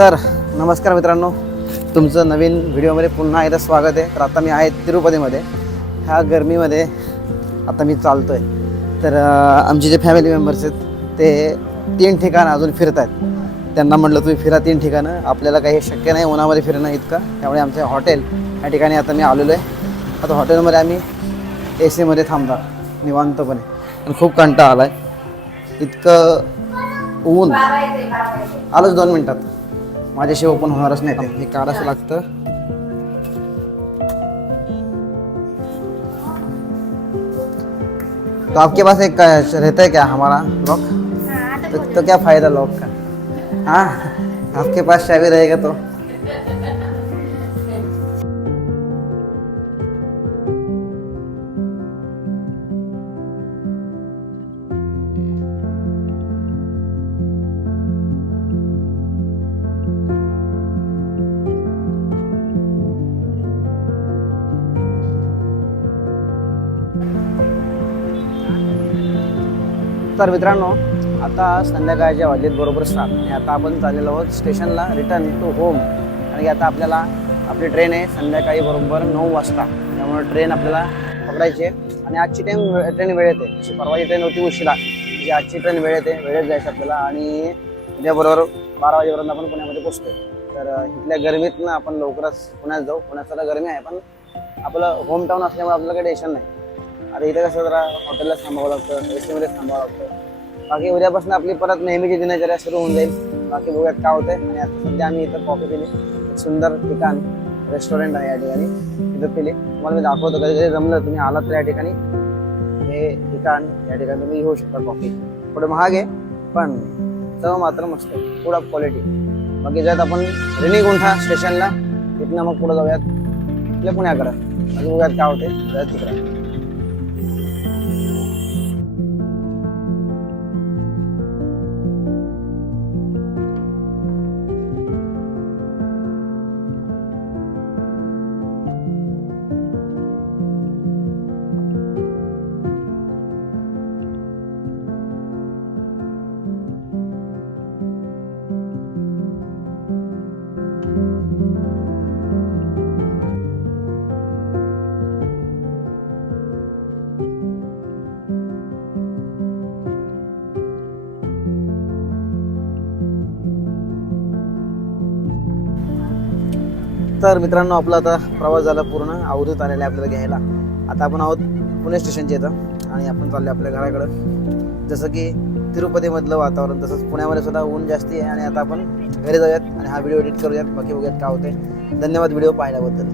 तर नमस्कार मित्रांनो तुमचं नवीन व्हिडिओमध्ये पुन्हा एकदा स्वागत आहे. तर आता मी आहे तिरुपतीमध्ये. ह्या गरमीमध्ये आता मी चालतो आहे तर आमचे जे फॅमिली मेंबर्स आहेत ते तीन ठिकाणं अजून फिरत आहेत त्यांना म्हटलं तुम्ही फिरा तीन ठिकाणं. आपल्याला काही शक्य नाही उन्हामध्ये फिरणं इतकं. त्यामुळे आमचं हॉटेल या ठिकाणी आता मी आलेलो आहे. आता हॉटेलमध्ये आम्ही ए सीमध्ये थांबणार निवांतपणे. आणि खूप कंटाळा आला आहे इतकं ऊन. आलोच दोन मिनटात. माझ्याशी ओपन होणारच नाही हे काढायचं लागतं. तो आपके पास एक रहता है क्या हमारा लॉक? तो, तो क्या फायदा लॉक का? हाँ आपके पास चाबी रहेगा तो. तर मित्रांनो. आता संध्याकाळच्या वाजेत बरोबर सात. आणि आता आपण चाललेलो आहोत स्टेशनला रिटर्न टू होम. आणि आता आपल्याला आपली ट्रेन आहे संध्याकाळी बरोबर नऊ वाजता. त्यामुळे ट्रेन आपल्याला पकडायची आहे. आणि आजची ट्रेन ट्रेन वेळेत आहे जी परवाची ट्रेन होती उशिरा. जी आजची ट्रेन वेळेत आहे वेळेत जायचं आपल्याला. आणि उद्याबरोबर बारा वाजेपर्यंत आपण पुण्यामध्ये पोहोचतो तर इथल्या गर्मीतनं आपण लवकरच पुण्यात जाऊ. पुण्यात सुद्धा गर्मी आहे पण आपलं होम टाऊन असल्यामुळे आपल्याला काही टेन्शन नाही. आता इथं कसं जरा हॉटेलला थांबावं लागतं एसीमध्ये थांबावं लागतं. बाकी उद्यापासून आपली परत नेहमीची दिनचर्या सुरू होऊन जाईल. बाकी बघूयात काय होतंय. आणि आता सध्या आम्ही इथं कॉफी पिली. एक सुंदर ठिकाण रेस्टॉरंट आहे या ठिकाणी. इथं पिली. तुम्हाला मी दाखवतो कधी कधी जमलं तुम्ही आलात तर या ठिकाणी. हे ठिकाण या ठिकाणी तुम्ही घेऊ शकता कॉफी थोडं महाग आहे पण चव मात्र मस्त आहे. फूड ऑफ क्वालिटी बाकी जात आपण रेणीगुंठा स्टेशनला तिथनं मग पुढे जाऊयात. आपल्या पुण्याकडं. आणि बघूयात काय होते तिकडं. तर मित्रांनो आपला आता प्रवास झाला पूर्ण. अवधूत आलेला आहे आपल्याला घ्यायला. आता आपण आहोत पुणे स्टेशनच्या इथं आणि आपण चालले आपल्या घराकडं. जसं की तिरुपतीमधलं वातावरण तसंच पुण्यामध्ये सुद्धा ऊन जास्ती आहे आणि आता आपण घरी जाऊयात आणि हा व्हिडिओ एडिट करूयात. बाकी बघूयात काय होते धन्यवाद व्हिडिओ पाहिल्याबद्दल.